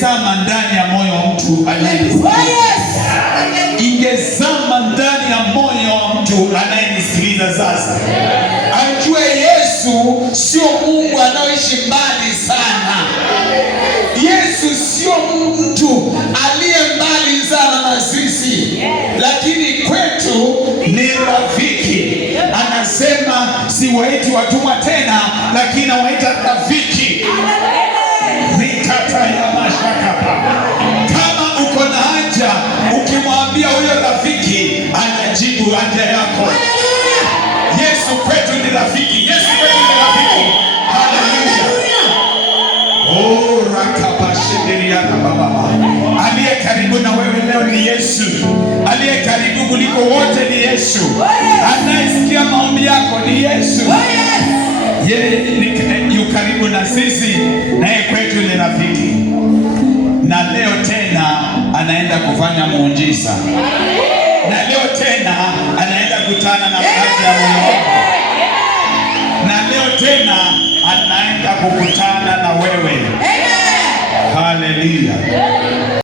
ingezama ndani ya moyo wa mtu anayenisikiliza. Ingezama ndani ya moyo wa mtu anayenisikiliza sasa. Ajue Yesu sio Mungu anaoishi mbali sana. Yesu sio mtu aliye mbali sana na sisi, lakini kwetu ni rafiki. Anasema siwaiti watumwa tena, lakini nawaita rafiki. Mikata ya mashaka. Kama uko na haja, ukimwambia huyo rafiki, anajibu haja yako. Yesu kwetu ni rafiki. Yesu kwetu ni rafiki. Haleluya. Oh, rakabashidiria na baba. Aliye karibu na wewe leo ni Yesu. Aliye karibu kuliko wote ni Yesu. Anayesikia maombi yako ni Yesu. Yeye yu karibu na sisi, naye kwetu ni rafiki. Na leo tena anaenda kufanya muujiza. Na leo tena anaenda kutana na haja ya moyo wako. Na leo tena anaenda kukutana na wewe. Haleluya.